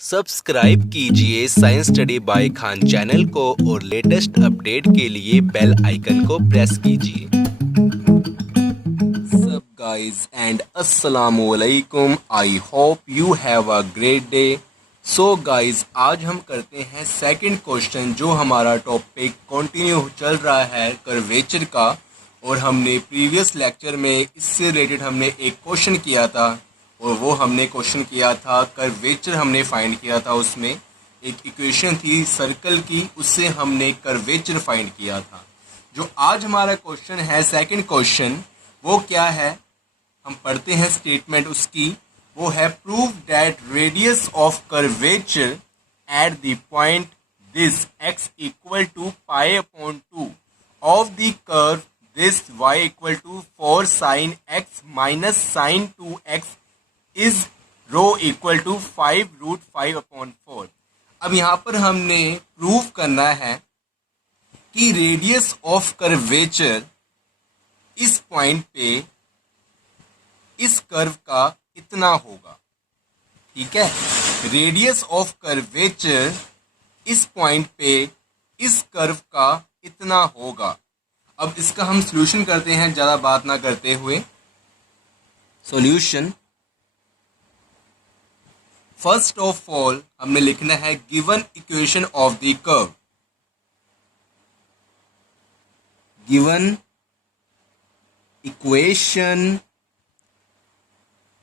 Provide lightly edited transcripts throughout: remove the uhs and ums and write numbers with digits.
Subscribe कीजिए science study bye Khan channel को और लेटेस्ट अपडेट के लिए बेल आइकन को प्रेस कीजिए। सब गाइस एंड अस्सलामु अलैकुम। I hope you have a great day. So guys, आज हम करते हैं सेकंड क्वेश्चन, जो हमारा टॉपिक कंटिन्यू चल रहा है कर्वेचर का। और हमने प्रीवियस लेक्चर में इससे रिलेटेड हमने एक क्वेश्चन किया था, और वो हमने क्वेश्चन किया था कर्वेचर हमने फाइंड किया था। उसमें एक इक्वेशन थी सर्कल की, उससे हमने कर्वेचर फाइंड किया था। जो आज हमारा क्वेश्चन है सेकंड क्वेश्चन, वो क्या है हम पढ़ते हैं स्टेटमेंट उसकी। वो है prove that radius of curvature at the point this x equal to pi upon 2 of the curve this y equal to 4 sine x minus sine 2x is rho equal to 5√5 upon 4। अब यहाँ पर हमने prove करना है कि radius of curvature इस point पे इस कर्व का इतना होगा। ठीक है, रेडियस ऑफ कर्वेचर इस पॉइंट पे इस कर्व का इतना होगा। अब इसका हम सॉल्यूशन करते हैं ज़्यादा बात ना करते हुए। सॉल्यूशन, फर्स्ट ऑफ ऑल हमने लिखना है given equation of the curve. Given equation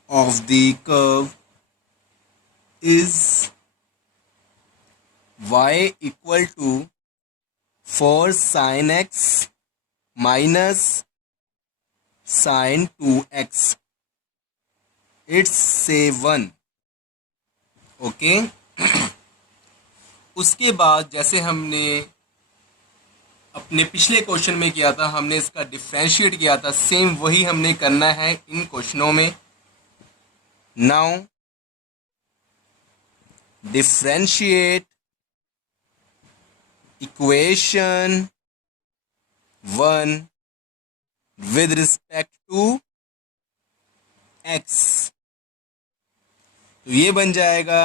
of the curve is y equal to 4 sin x minus sin 2x. It's say 1. Okay उसके बाद जैसे हमने अपने पिछले क्वेश्चन में किया था, हमने इसका डिफ्रेंशिएट किया था, सेम वही हमने करना है इन क्वेश्चनों में। Now differentiate equation 1 with respect to x। तो ये बन जाएगा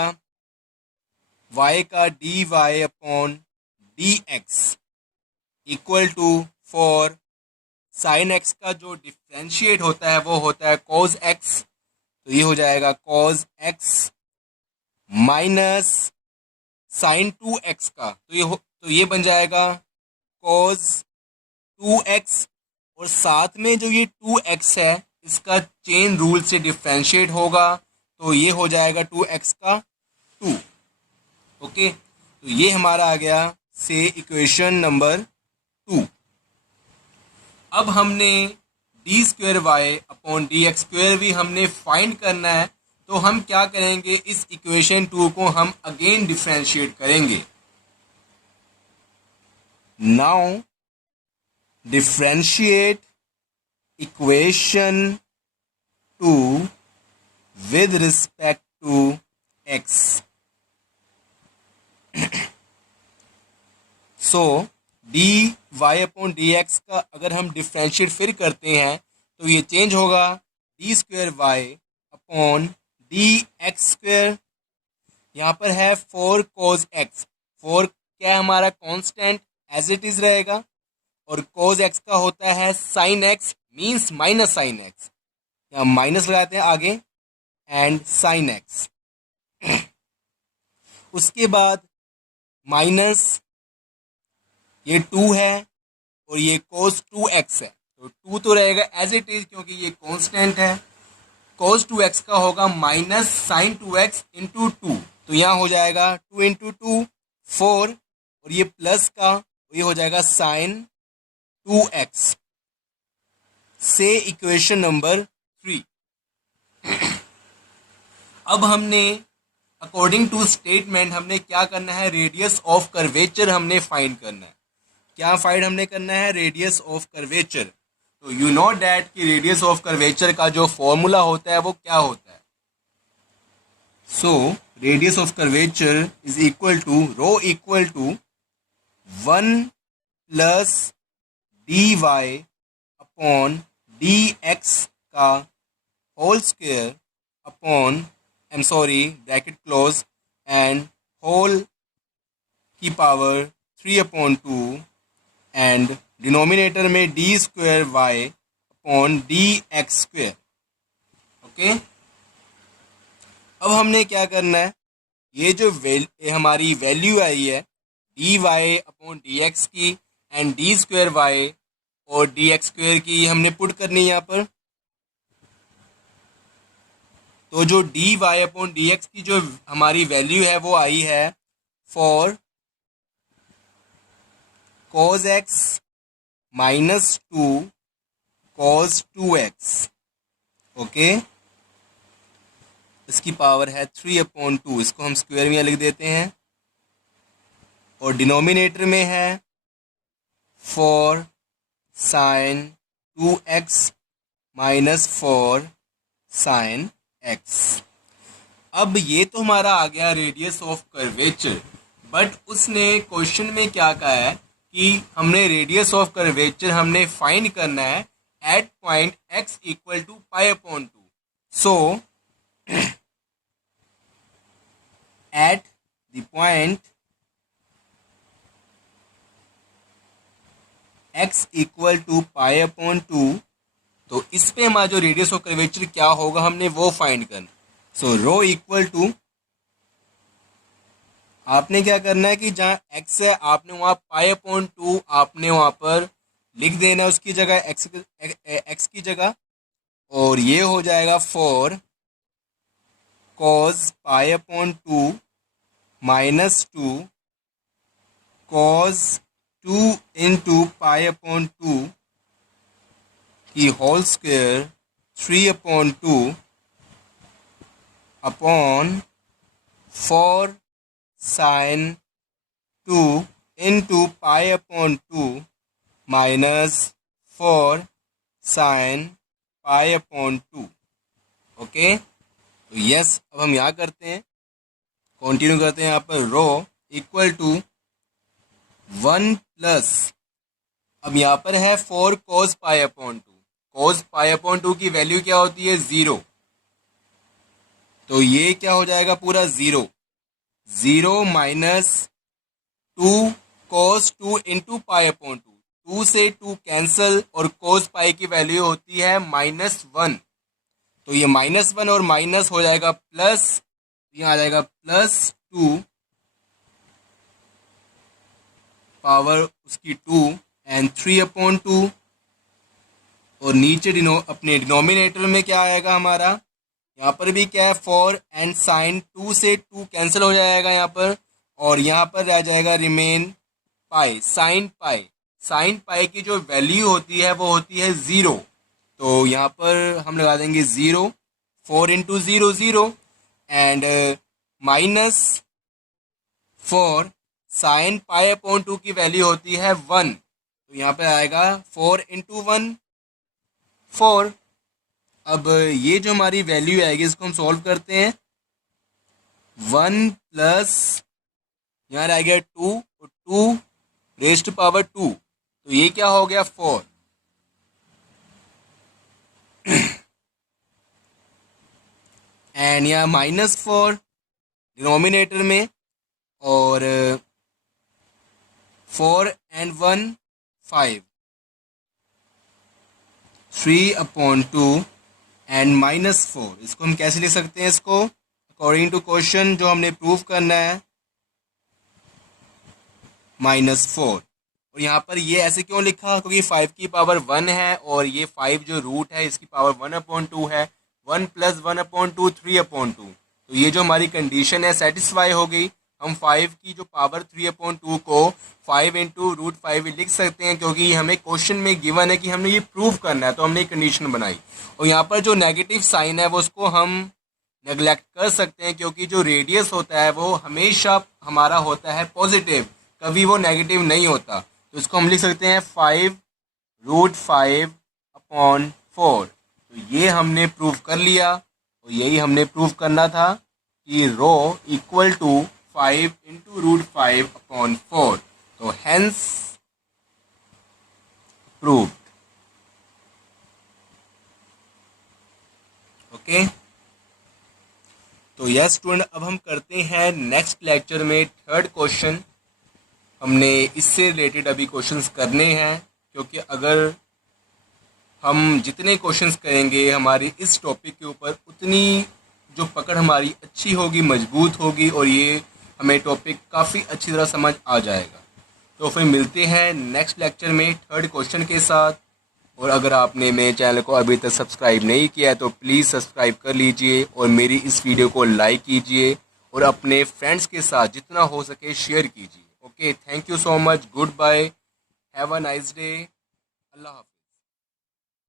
y का dy upon dx equal to 4 sine x का जो डिफ्रेंशिएट होता है वो होता है cos x। तो ये हो जाएगा cos x minus sine 2x का, तो ये बन जाएगा cos 2x। और साथ में जो ये 2x है इसका चेन रूल से डिफ्रेंशिएट होगा, तो ये हो जाएगा 2x का 2। ओके, तो ये हमारा आ गया से इक्वेशन नंबर 2। अब हमने d square y upon d x square भी हमने फाइंड करना है। तो हम क्या करेंगे, इस इक्वेशन 2 को हम अगेन डिफ्रेंशिएट करेंगे। Now differentiate equation 2 with respect to x. So d y upon d x का अगर हम डिफ्रेंशिएट फिर करते हैं तो ये चेंज होगा d square y upon d x square. यहाँ पर है 4 cos x। 4 क्या है हमारा कांस्टेंट, एज इट इज रहेगा, और cos x का होता है sine x means minus sine x। यहाँ माइनस लगाते हैं आगे एंड साइन x। उसके बाद माइनस ये 2 है और ये cos 2x है, तो 2 तो रहेगा एज इट इज क्योंकि ये कांस्टेंट है। cos 2x का होगा माइनस साइन 2x इंटू 2, तो यहाँ हो जाएगा 2 इंटू 2 4, और ये प्लस का ये हो जाएगा साइन 2x से इक्वेशन नंबर 3। अब हमने अकॉर्डिंग टू स्टेटमेंट हमने क्या करना है, रेडियस ऑफ कर्वेचर हमने फाइंड करना है। क्या फाइंड हमने करना है, रेडियस ऑफ कर्वेचर। तो यू नो डैट कि रेडियस ऑफ कर्वेचर का जो फॉर्मूला होता है वो क्या होता है। So radius of curvature is equal to rho equal to 1 plus d y upon d x का whole square upon bracket close whole की पावर 3/2 एंड डिनोमिनेटर में d square y upon d x square. Okay, अब हमने क्या करना है, ये जो हमारी वैल्यू आई है d y upon d x की एंड डी स्क्वायर वाई और डी एक्स स्क्वायर की, हमने पुट करनी है यहाँ पर। तो जो d y upon d x की जो हमारी वैल्यू है वो आई है for cos x -2 cos 2x। Okay, इसकी पावर है 3/2, इसको हम स्क्वायर में लिख देते हैं। और डिनोमिनेटर में है 4 sin 2x -4 sin x। अब ये तो हमारा आ गया रेडियस ऑफ कर्वेचर, बट उसने क्वेश्चन में क्या कहा है कि हमने रेडियस ऑफ कर्वेचर हमने फाइंड करना है at point x equal to π/2। So at the point x equal to π/2, तो इस पे हमारा जो रेडियस ऑफ कर्वेचर क्या होगा हमने वो फाइंड करना। सो रो इक्वल टू, आपने क्या करना है कि जहाँ x है आपने वहाँ π/2 आपने वहाँ पर लिख देना है उसकी जगह x की जगह, और ये हो जाएगा 4 cos π/2 -2 cos 2 into π/2 की whole square 3/2 upon 4 sin 2 into π/2 minus 4 sin π/2। Okay, तो यस, अब हम यहाँ करते हैं, कंटिन्यू करते हैं यहाँ पर रो इक्वल टू 1 प्लस, अब यहाँ पर है 4 cos π/2, cos π/2 की वैल्यू क्या होती है 0, तो ये क्या हो जाएगा पूरा 0 माइनस 2 cos 2 इंटू π/2, 2 से 2 कैंसल और cos पाई की वैल्यू होती है -1, तो ये -1 और माइनस हो जाएगा प्लस, यहाँ आ जाएगा +2 पावर उसकी 2 एंड 3/2, और नीचे अपने डिनोमिनेटर में क्या आएगा हमारा, यहाँ पर भी क्या है 4 एंड साइन 2 से 2 कैंसिल हो जाएगा यहाँ पर, और यहाँ पर रह जाएगा रिमेन पाई, साइन पाई की जो वैल्यू होती है वो होती है 0, तो यहाँ पर हम लगा देंगे 0, 4 इंटू 0 0 एंड -4 साइन π/2 की वैल्यू होती है 1, तो यहाँ पे आएगा 4 इंटू 1 4। अब ये जो हमारी वैल्यू आएगी इसको हम सॉल्व करते हैं, 1 प्लस यहाँ रह गया 2 और 2 रेज़ टू पावर 2, तो ये क्या हो गया 4, एंड यहाँ -4 डिनोमिनेटर में, और 4 एंड 1 5, 3/2 एंड -4, इसको हम कैसे लिख सकते हैं, इसको अकॉर्डिंग टू क्वेश्चन जो हमने प्रूव करना है -4, और यहाँ पर ये ऐसे क्यों लिखा, क्योंकि 5 की पावर 1 है और ये 5 जो रूट है इसकी पावर 1/2 है, 1 प्लस 1/2 3/2, तो ये जो हमारी कंडीशन है सेटिस्फाई हो गई। हम 5 की जो पावर 3/2 को 5 इंटू √5 लिख सकते हैं, क्योंकि हमें क्वेश्चन में गिवन है कि हमने ये प्रूव करना है, तो हमने एक कंडीशन बनाई। और यहाँ पर जो नेगेटिव साइन है वो उसको हम नेग्लेक्ट कर सकते हैं, क्योंकि जो रेडियस होता है वो हमेशा हमारा होता है पॉजिटिव, कभी वो नेगेटिव नहीं होता, तो इसको हम लिख सकते हैं 5√5/4। तो ये हमने प्रूव कर लिया, और यही हमने प्रूव करना था कि रो इक्वल टू 5 इंटू √5/4, तो हेंस प्रूव्ड। ओके, तो यस स्टूडेंट, अब हम करते हैं नेक्स्ट लेक्चर में थर्ड क्वेश्चन। हमने इससे रिलेटेड अभी क्वेश्चंस करने हैं, क्योंकि अगर हम जितने क्वेश्चंस करेंगे हमारी इस टॉपिक के ऊपर उतनी जो पकड़ हमारी अच्छी होगी, मजबूत होगी, और ये हमें टॉपिक काफ़ी अच्छी तरह समझ आ जाएगा। तो फिर मिलते हैं नेक्स्ट लेक्चर में थर्ड क्वेश्चन के साथ। और अगर आपने मेरे चैनल को अभी तक सब्सक्राइब नहीं किया है तो प्लीज़ सब्सक्राइब कर लीजिए और मेरी इस वीडियो को लाइक कीजिए और अपने फ्रेंड्स के साथ जितना हो सके शेयर कीजिए। Okay, thank you so much, good bye, have a nice day, Allah हाफ़िज़।